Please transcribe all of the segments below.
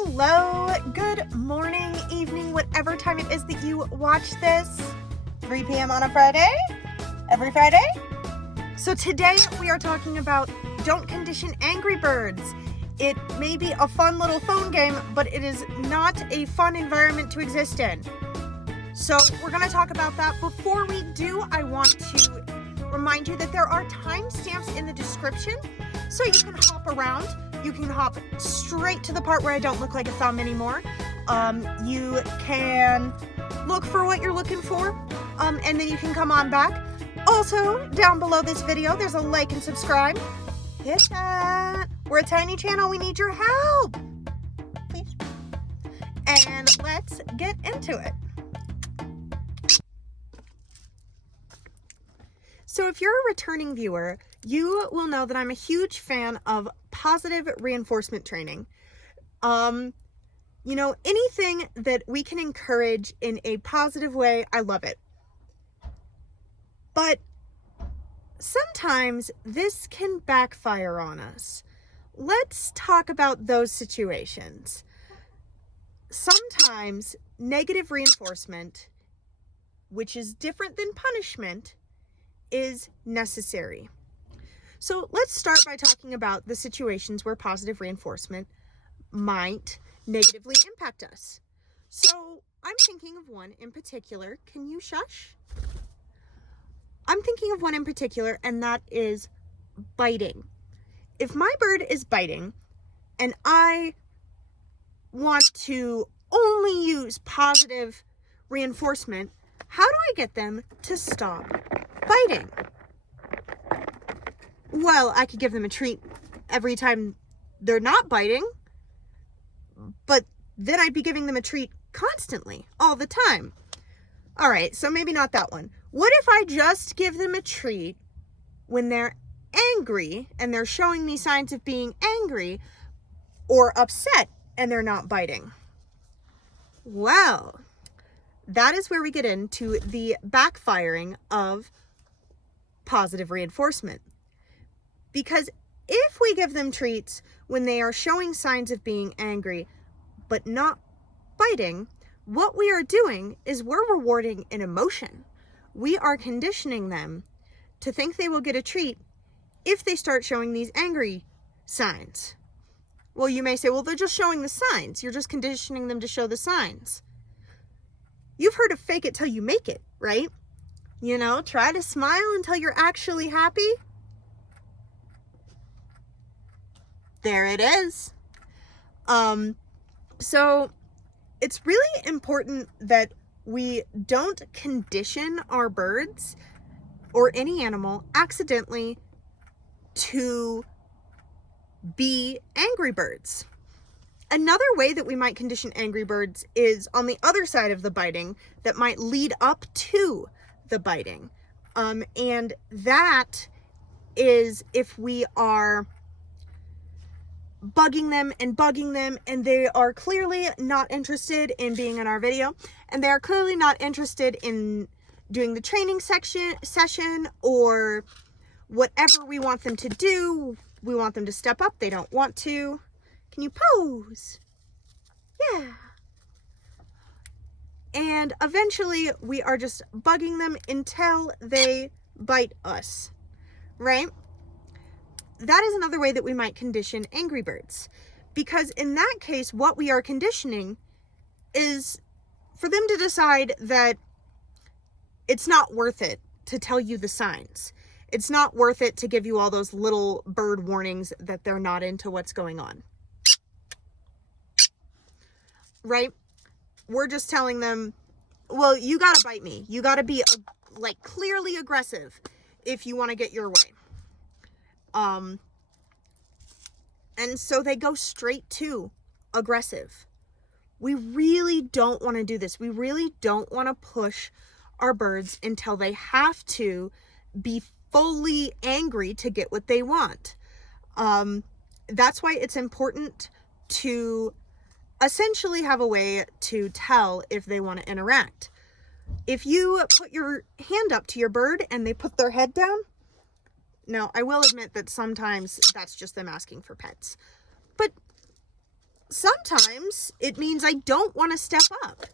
Hello, good morning, evening, whatever time it is that you watch this. 3 p.m. on a Friday? Every Friday? So today we are talking about don't condition angry birds. It may be a fun little phone game, but it is not a fun environment to exist in. So we're going to talk about that. Before we do, I want to remind you that there are timestamps in the description, so you can hop around. You can hop straight to the part where I don't look like a thumb anymore. You can look for what you're looking for, and then you can come on back. Also, down below this video, there's a like and subscribe. Hit that. We're a tiny channel. We need your help. Please. And let's get into it. So if you're a returning viewer, you will know that I'm a huge fan of positive reinforcement training. Anything that we can encourage in a positive way, I love it. But sometimes this can backfire on us. Let's talk about those situations. Sometimes negative reinforcement, which is different than punishment, is necessary. So let's start by talking about the situations where positive reinforcement might negatively impact us. So I'm thinking of one in particular. Can you shush? I'm thinking of one in particular, and that is biting. If my bird is biting and I want to only use positive reinforcement, how do I get them to stop biting? Well, I could give them a treat every time they're not biting, but then I'd be giving them a treat constantly, all the time. All right, so maybe not that one. What if I just give them a treat when they're angry and they're showing me signs of being angry or upset and they're not biting? Well, that is where we get into the backfiring of positive reinforcement. Because if we give them treats when they are showing signs of being angry but not biting, what we are doing is we're rewarding an emotion. We are conditioning them to think they will get a treat if they start showing these angry signs. Well, you may say, well, they're just showing the signs. You're just conditioning them to show the signs. You've heard of fake it till you make it, right? Try to smile until you're actually happy. There it is. So it's really important that we don't condition our birds or any animal accidentally to be angry birds. Another way that we might condition angry birds is on the other side of the biting that might lead up to the biting. And that is if we are bugging them and they are clearly not interested in being in our video, and they are clearly not interested in doing the training session or whatever we want them to do. We want them to step up. They don't want to. Can you pose? Yeah. And eventually we are just bugging them until they bite us, right? That is another way that we might condition angry birds, because in that case, what we are conditioning is for them to decide that it's not worth it to tell you the signs. It's not worth it to give you all those little bird warnings that they're not into what's going on. Right? We're just telling them, well, you gotta bite me. You gotta be clearly aggressive if you want to get your way. And so they go straight to aggressive. We really don't want to do this. We really don't want to push our birds until they have to be fully angry to get what they want. That's why it's important to essentially have a way to tell if they want to interact. If you put your hand up to your bird and they put their head down, now I will admit that sometimes that's just them asking for pets. But sometimes it means I don't want to step up.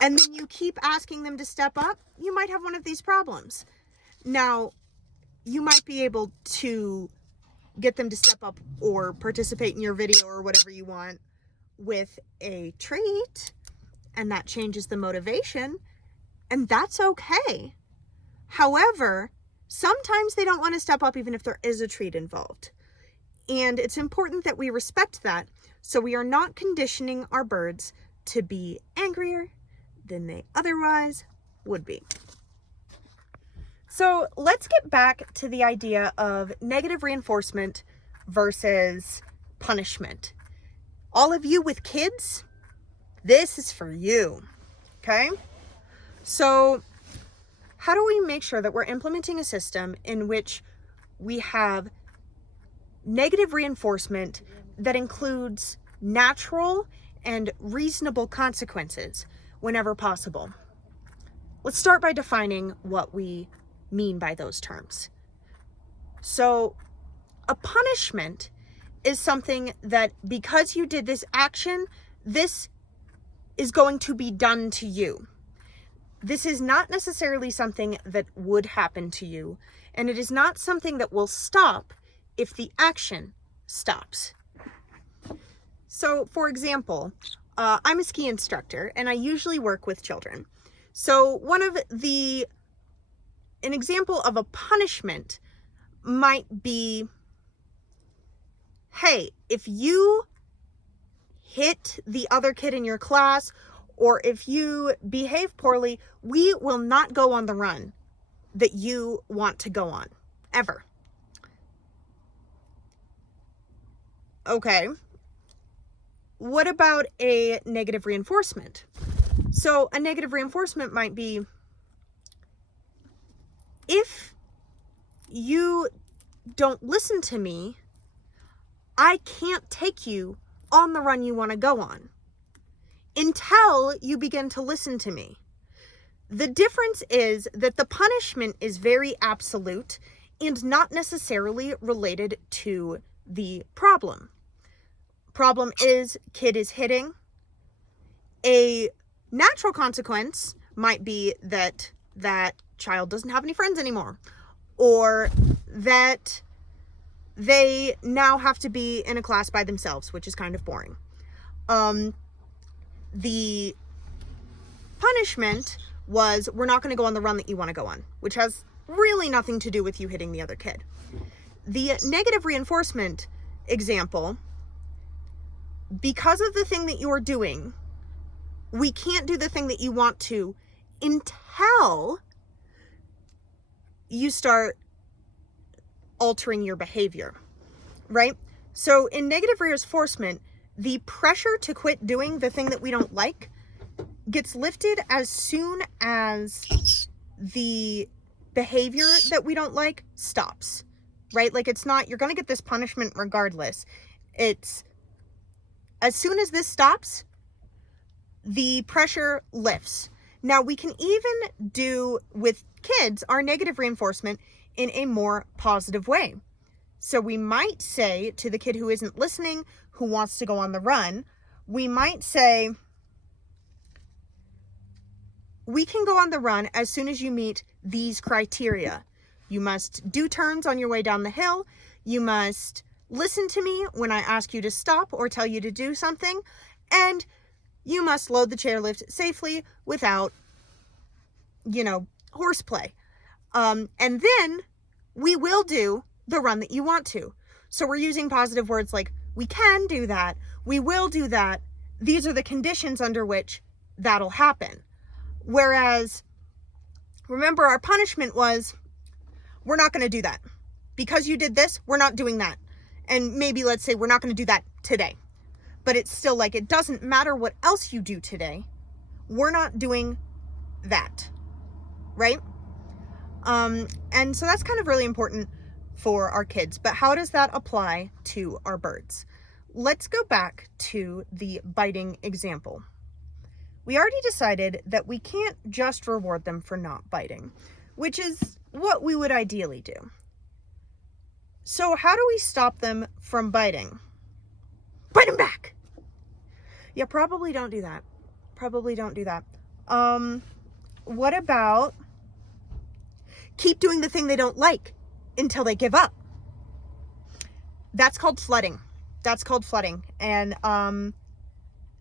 And then you keep asking them to step up, you might have one of these problems. Now, you might be able to get them to step up or participate in your video or whatever you want with a treat, and that changes the motivation, and that's okay. However, sometimes they don't want to step up even if there is a treat involved. And it's important that we respect that, so we are not conditioning our birds to be angrier than they otherwise would be. So let's get back to the idea of negative reinforcement versus punishment. All of you with kids, this is for you, okay? So how do we make sure that we're implementing a system in which we have negative reinforcement that includes natural and reasonable consequences whenever possible? Let's start by defining what we mean by those terms. So a punishment is something that because you did this action, this is going to be done to you. This is not necessarily something that would happen to you, and it is not something that will stop if the action stops. So, for example, I'm a ski instructor, and I usually work with children. So an example of a punishment might be, hey, if you hit the other kid in your class, or if you behave poorly, we will not go on the run that you want to go on, ever. Okay. What about a negative reinforcement? So a negative reinforcement might be, if you don't listen to me, I can't take you on the run you want to go on until you begin to listen to me. The difference is that the punishment is very absolute and not necessarily related to the problem. Problem is, kid is hitting. A natural consequence might be that that child doesn't have any friends anymore, or that they now have to be in a class by themselves, which is kind of boring. The punishment was, we're not going to go on the run that you want to go on, which has really nothing to do with you hitting the other kid. The negative reinforcement example, because of the thing that you're doing, we can't do the thing that you want to until you start altering your behavior, right? So in negative reinforcement, the pressure to quit doing the thing that we don't like gets lifted as soon as the behavior that we don't like stops, right? Like, it's not, you're going to get this punishment regardless. It's, as soon as this stops, the pressure lifts. Now, we can even do with kids our negative reinforcement in a more positive way. So we might say to the kid who isn't listening, who wants to go on the run, we might say, we can go on the run as soon as you meet these criteria. You must do turns on your way down the hill. You must listen to me when I ask you to stop or tell you to do something. And you must load the chairlift safely without, horseplay. And then we will do the run that you want to. So we're using positive words like, we can do that, we will do that. These are the conditions under which that'll happen. Whereas, remember, our punishment was, we're not going to do that. Because you did this, we're not doing that. And maybe let's say we're not going to do that today. But it's still like, it doesn't matter what else you do today, we're not doing that, right? And so that's kind of really important for our kids. But how does that apply to our birds? Let's go back to the biting example. We already decided that we can't just reward them for not biting, which is what we would ideally do. So how do we stop them from biting? Bite them back! Yeah, probably don't do that. Probably don't do that. What about keep doing the thing they don't like until they give up? That's called flooding. That's called flooding. And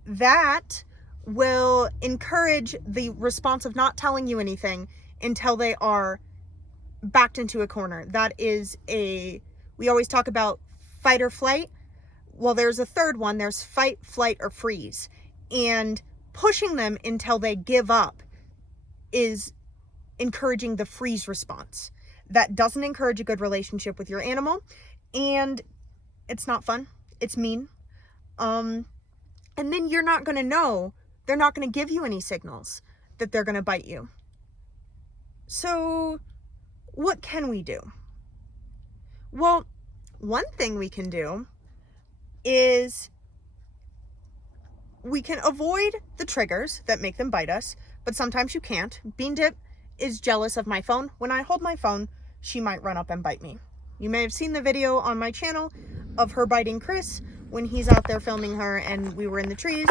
that will encourage the response of not telling you anything until they are backed into a corner. That is we always talk about fight or flight. Well, there's a third one. There's fight, flight, or freeze. And pushing them until they give up is encouraging the freeze response. That doesn't encourage a good relationship with your animal, and it's not fun. It's mean. And then you're not going to know. They're not going to give you any signals that they're going to bite you. So what can we do? Well, one thing we can do is we can avoid the triggers that make them bite us, but sometimes you can't. Bean Dip is jealous of my phone. When I hold my phone, she might run up and bite me. You may have seen the video on my channel of her biting Chris when he's out there filming her and we were in the trees.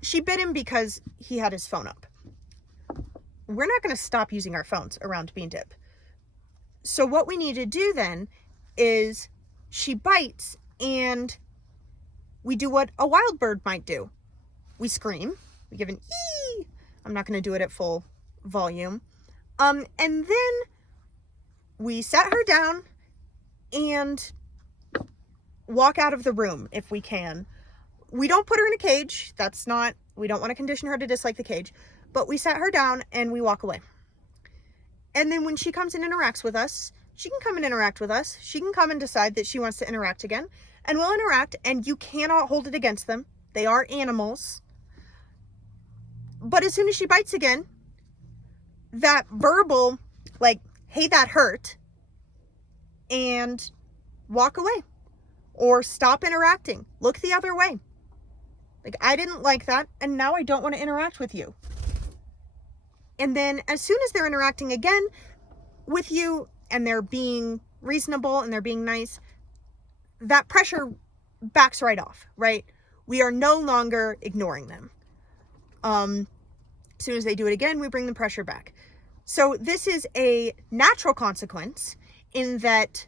She bit him because he had his phone up. We're not going to stop using our phones around Bean Dip. So what we need to do then is she bites and we do what a wild bird might do. We scream. We give an ee. I'm not going to do it at full volume. And then we set her down and walk out of the room if we can. We don't put her in a cage. We don't want to condition her to dislike the cage, but we set her down and we walk away. And then when she comes and interacts with us, she can come and interact with us. She can come and decide that she wants to interact again, and we'll interact, and you cannot hold it against them. They are animals. But as soon as she bites again, that verbal, like, hey, that hurt, and walk away or stop interacting. Look the other way. Like, I didn't like that, and now I don't want to interact with you. And then as soon as they're interacting again with you and they're being reasonable and they're being nice, that pressure backs right off, right? We are no longer ignoring them. As soon as they do it again, we bring the pressure back. So this is a natural consequence in that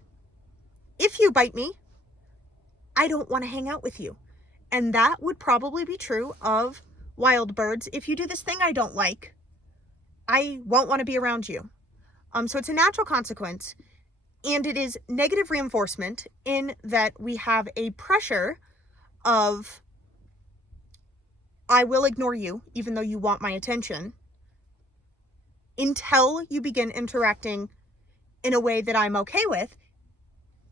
if you bite me, I don't want to hang out with you. And that would probably be true of wild birds. If you do this thing I don't like, I won't want to be around you. So it's a natural consequence, and it is negative reinforcement in that we have a pressure of, I will ignore you even though you want my attention until you begin interacting in a way that I'm okay with,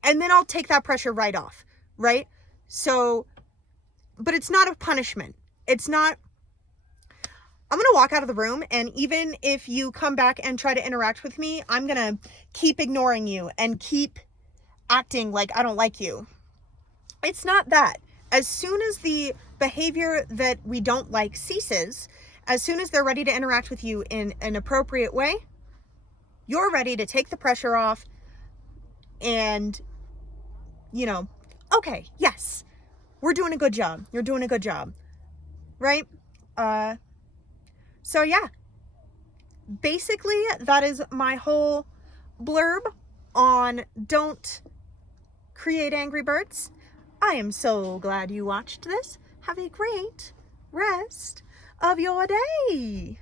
and then I'll take that pressure right off, right? So, but it's not a punishment. It's not, I'm going to walk out of the room, and even if you come back and try to interact with me, I'm going to keep ignoring you and keep acting like I don't like you. It's not that. As soon as the behavior that we don't like ceases, as soon as they're ready to interact with you in an appropriate way, you're ready to take the pressure off and, okay, yes, we're doing a good job. You're doing a good job, right? So yeah, basically that is my whole blurb on don't create angry birds. I am so glad you watched this. Have a great rest of your day.